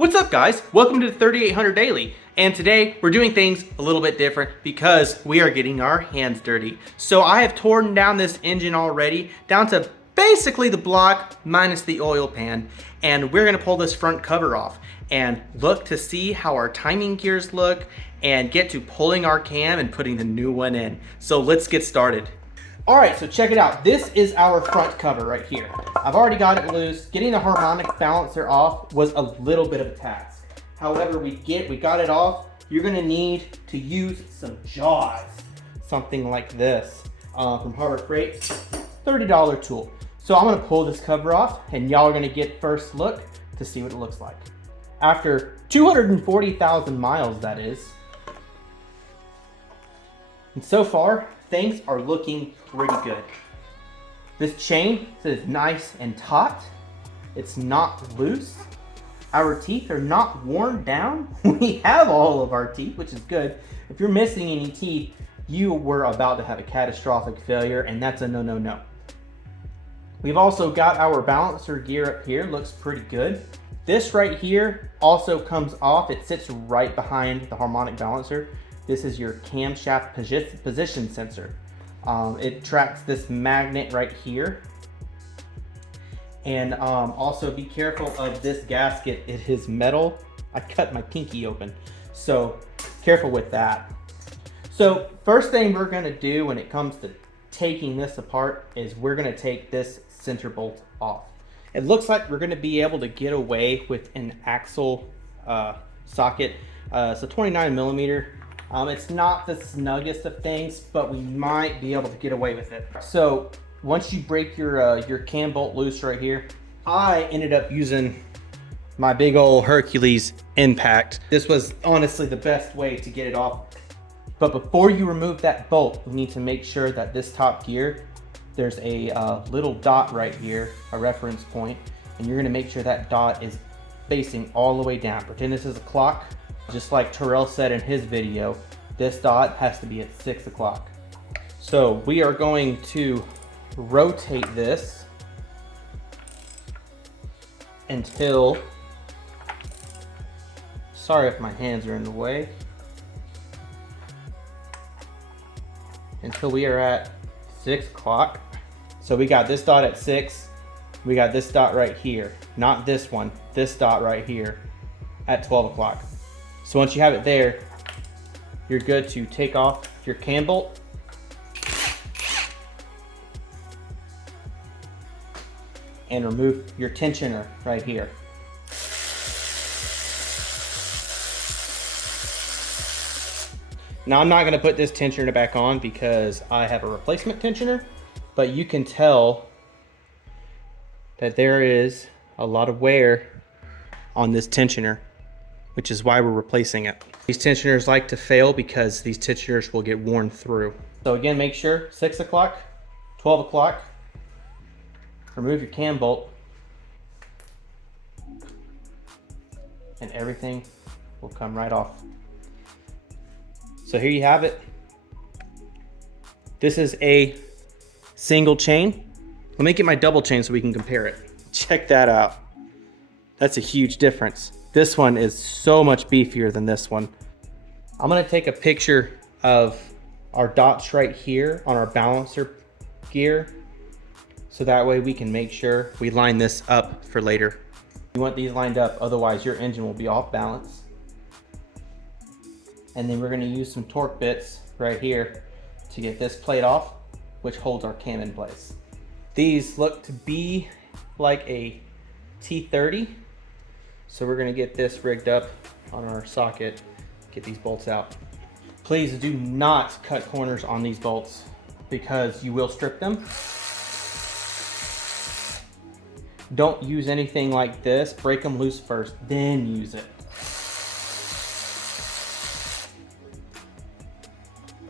What's up guys? Welcome to the 3800 Daily. And today we're doing things a little bit different because we are getting our hands dirty. So I have torn down this engine already down to basically the block minus the oil pan. And we're gonna pull this front cover off and look to see how our timing gears look and get to pulling our cam and putting the new one in. So let's get started. All right, so check it out. This is our front cover right here. I've already got it loose. Getting the harmonic balancer off was a little bit of a task. However, we got it off. You're gonna need to use some jaws, something like this from Harbor Freight, $30 tool. So I'm gonna pull this cover off and y'all are gonna get first look to see what it looks like. After 240,000 miles, that is. And so far, things are looking pretty good. This chain is nice and taut. It's not loose. Our teeth are not worn down. We have all of our teeth, which is good. If you're missing any teeth, you were about to have a catastrophic failure, and that's a no, no, no. We've also got our balancer gear up here. Looks pretty good. This right here also comes off. It sits right behind the harmonic balancer. This is your camshaft position sensor. It tracks this magnet right here. And also be careful of this gasket. It is metal. I cut my pinky open, so careful with that. So first thing we're gonna do when it comes to taking this apart is we're gonna take this center bolt off. It looks like we're gonna be able to get away with an axle socket. It's a 29 millimeter. It's not the snuggest of things, but we might be able to get away with it. So once you break your cam bolt loose right here, I ended up using my big old Hercules impact. This was honestly the best way to get it off. But before you remove that bolt, you need to make sure that this top gear, there's a little dot right here, a reference point, and you're gonna make sure that dot is facing all the way down. Pretend this is a clock. Just like Terrell said in his video, this dot has to be at 6 o'clock. So we are going to rotate this until, sorry if my hands are in the way, until we are at 6 o'clock. So we got this dot at 6. We got this dot right here, not this one, this dot right here at 12 o'clock. So once you have it there, you're good to take off your cam bolt and remove your tensioner right here. Now I'm not gonna put this tensioner back on because I have a replacement tensioner, but you can tell that there is a lot of wear on this tensioner, which is why we're replacing it. These tensioners like to fail because these tensioners will get worn through. So again, make sure 6 o'clock, 12 o'clock, remove your cam bolt, and everything will come right off. So here you have it. This is a single chain. Let me get my double chain so we can compare it. Check that out. That's a huge difference. This one is so much beefier than this one. I'm gonna take a picture of our dots right here on our balancer gear, so that way we can make sure we line this up for later. You want these lined up, otherwise your engine will be off balance. And then we're gonna use some torque bits right here to get this plate off, which holds our cam in place. These look to be like a T30. So we're gonna get this rigged up on our socket, get these bolts out. Please do not cut corners on these bolts because you will strip them. Don't use anything like this. Break them loose first, then use it.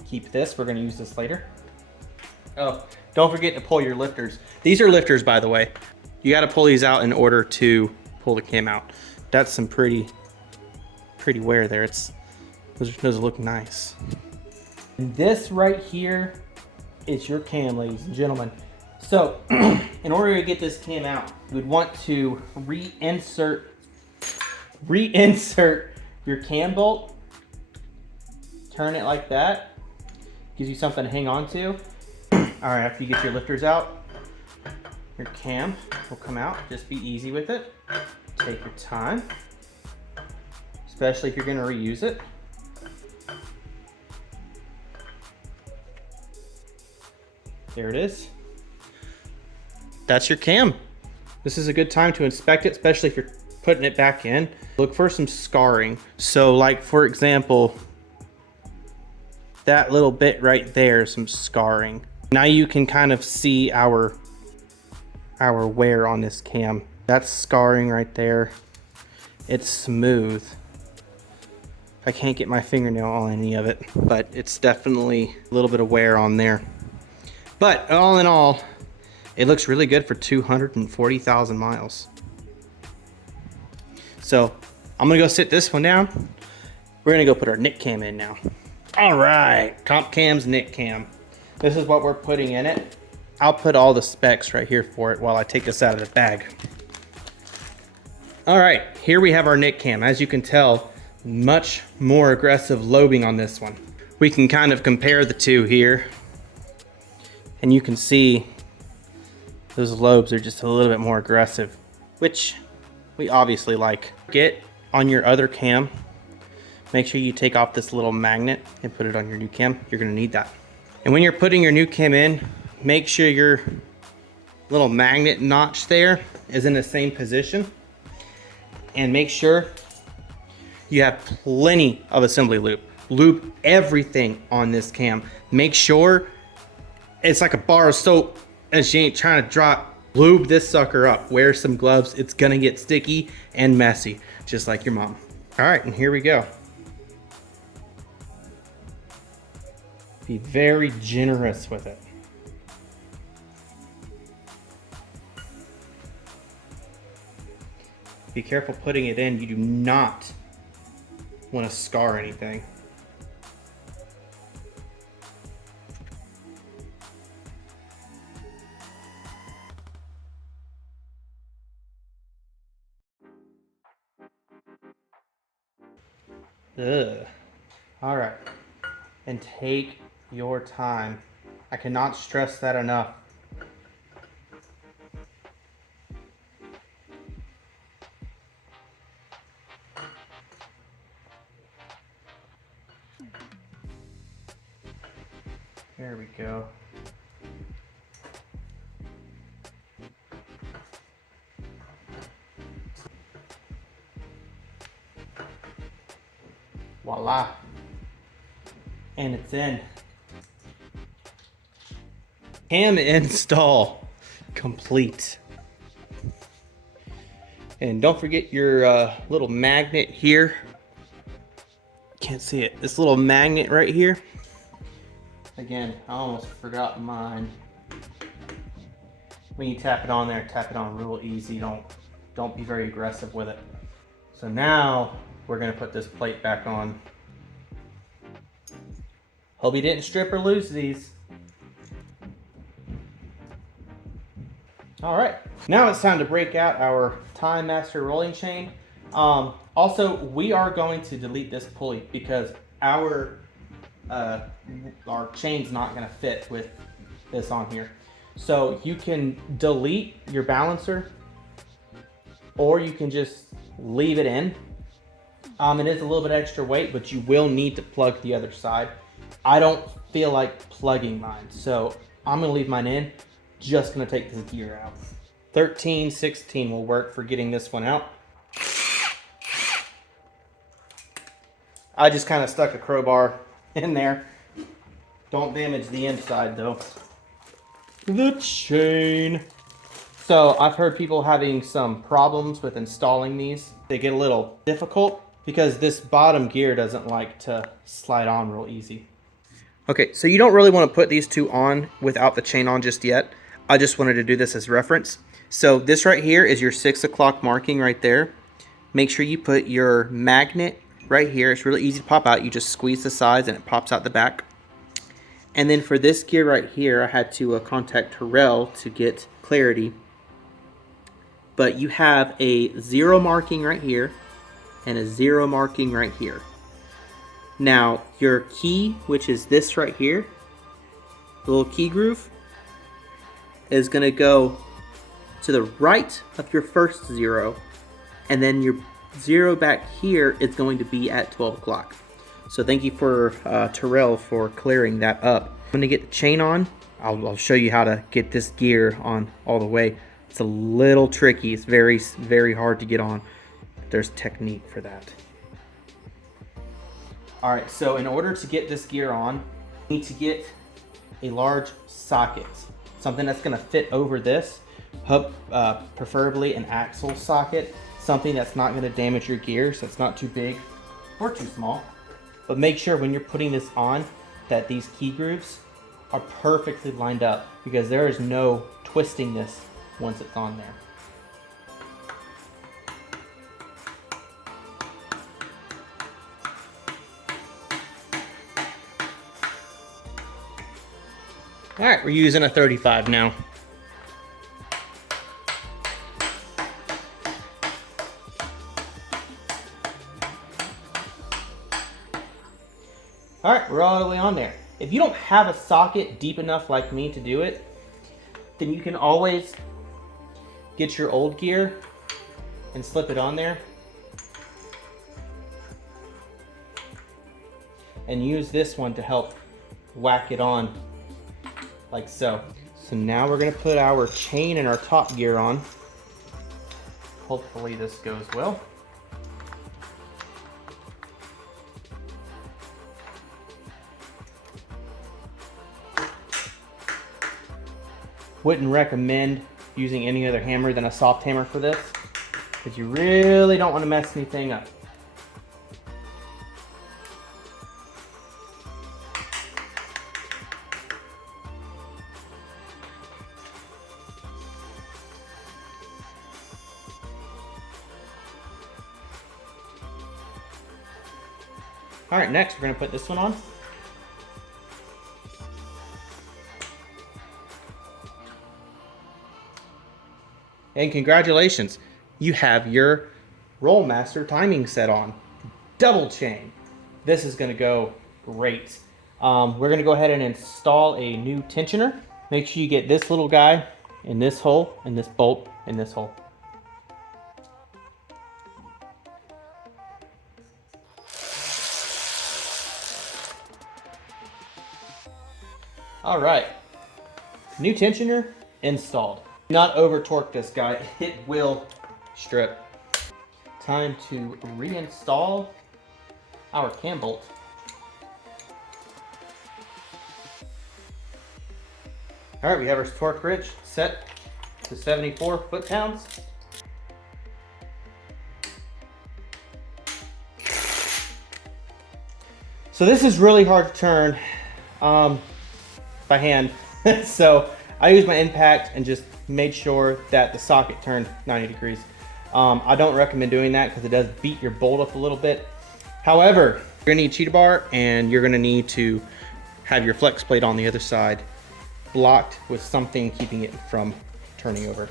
Keep this, we're gonna use this later. Oh, don't forget to pull your lifters. These are lifters, by the way. You gotta pull these out in order to pull the cam out. That's some pretty wear there. Those look nice. And this right here is your cam, ladies and gentlemen. So in order to get this cam out, you would want to reinsert reinsert your cam bolt, turn it like that, gives you something to hang on to. All right, after you get your lifters out, your cam will come out. Just be easy with it. Take your time, especially if you're gonna reuse it. There it is. That's your cam. This is a good time to inspect it, especially if you're putting it back in. Look for some scarring. So like, for example, that little bit right there, some scarring. Now you can kind of see our wear on this cam. That's scarring right there. It's smooth. I can't get my fingernail on any of it, but it's definitely a little bit of wear on there. But all in all, it looks really good for 240,000 miles. So I'm gonna go sit this one down. We're gonna go put our NIC Cam in now. All right, Comp Cam's NIC Cam. This is what we're putting in it. I'll put all the specs right here for it while I take this out of the bag. All right, here we have our NIC Cam. As you can tell, much more aggressive lobing on this one. We can kind of compare the two here, and you can see those lobes are just a little bit more aggressive, which we obviously like. Get on your other cam, make sure you take off this little magnet and put it on your new cam. You're gonna need that. And when you're putting your new cam in, make sure your little magnet notch there is in the same position, and make sure you have plenty of assembly lube. Lube everything on this cam. Make sure it's like a bar of soap and she ain't trying to drop. Lube this sucker up. Wear some gloves. It's gonna get sticky and messy, just like your mom. All right, and here we go. Be very generous with it. Be careful putting it in. You do not want to scar anything. Ugh. All right, and take your time. I cannot stress that enough. There we go. Voila. And it's in. Cam install complete. And don't forget your little magnet here. Can't see it. This little magnet right here. Again, I almost forgot mine. When you tap it on there, tap it on real easy. Don't be very aggressive with it. So now we're gonna put this plate back on. Hope you didn't strip or lose these. All right, now it's time to break out our Time Master rolling chain. Also, we are going to delete this pulley because our chain's not gonna fit with this on here. So you can delete your balancer, or you can just leave it in. It is a little bit extra weight, but you will need to plug the other side. I don't feel like plugging mine, so I'm gonna leave mine in. Just gonna take this gear out. 13, 16 will work for getting this one out. I just kind of stuck a crowbar in there. Don't damage the inside though. The chain. So I've heard people having some problems with installing these. They get a little difficult because this bottom gear doesn't like to slide on real easy. Okay, so you don't really want to put these two on without the chain on just yet. I just wanted to do this as reference. So this right here is your 6 o'clock marking right there. Make sure you put your magnet right here. It's really easy to pop out. You just squeeze the sides and it pops out the back. And then for this gear right here, I had to contact Terrell to get clarity. But you have a 0 marking right here. and a 0 marking right here. Now your key, which is this right here, the little key groove, is going to go to the right of your first 0, and then your 0 back here is going to be at 12 o'clock. So thank you for Terrell for clearing that up. I'm going to get the chain on. I'll show you how to get this gear on all the way. It's a little tricky. It's very, very hard to get on. There's technique for that. All right, so in order to get this gear on, you need to get a large socket, something that's going to fit over this, preferably an axle socket, something that's not going to damage your gear, so it's not too big or too small. But make sure when you're putting this on that these key grooves are perfectly lined up, because there is no twisting this once it's on there. All right, we're using a 35 now. All right, we're all the way on there. If you don't have a socket deep enough like me to do it, then you can always get your old gear and slip it on there. And use this one to help whack it on like so. So now we're gonna put our chain and our top gear on. Hopefully this goes well. Wouldn't recommend using any other hammer than a soft hammer for this, because you really don't want to mess anything up. All right, next we're going to put this one on. And congratulations, you have your Rollmaster timing set on. Double chain. This is going to go great. We're going to go ahead and install a new tensioner. Make sure you get this little guy in this hole, and this bolt in this hole. All right, new tensioner installed. Do not over torque this guy, it will strip. Time to reinstall our cam bolt. All right, we have our torque wrench set to 74 foot-pounds. So this is really hard to turn by hand. So I used my impact and just made sure that the socket turned 90 degrees. I don't recommend doing that because it does beat your bolt up a little bit. However, you're gonna need cheetah bar, and you're gonna need to have your flex plate on the other side blocked with something keeping it from turning over.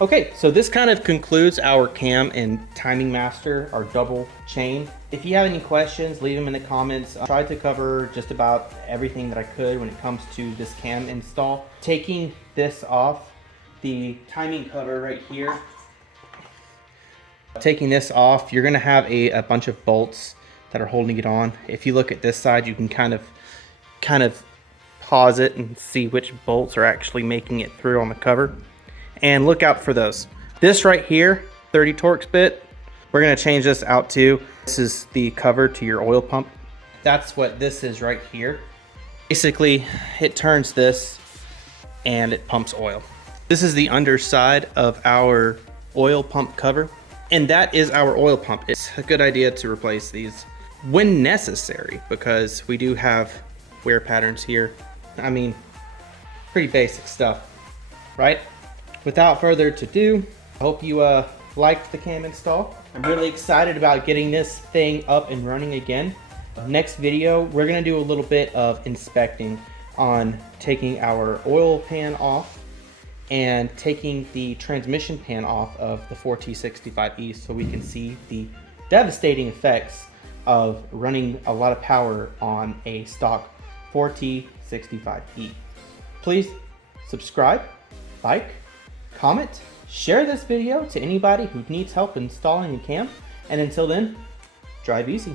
Okay, so this kind of concludes our cam and timing master, our double chain. If you have any questions, leave them in the comments. I tried to cover just about everything that I could when it comes to this cam install. Taking this off, the timing cover right here, taking this off, you're gonna have a bunch of bolts that are holding it on. If you look at this side, you can kind of pause it and see which bolts are actually making it through on the cover. And look out for those. This right here, 30 Torx bit, we're gonna change this out too. This is the cover to your oil pump. That's what this is right here. Basically, it turns this and it pumps oil. This is the underside of our oil pump cover, and that is our oil pump. It's a good idea to replace these when necessary, because we do have wear patterns here. I mean, pretty basic stuff, right? Without further ado, I hope you liked the cam install. I'm really excited about getting this thing up and running again. Next video, we're gonna do a little bit of inspecting on taking our oil pan off and taking the transmission pan off of the 4T65E so we can see the devastating effects of running a lot of power on a stock 4T65E. Please subscribe, like, comment, share this video to anybody who needs help installing a cam, and until then, drive easy.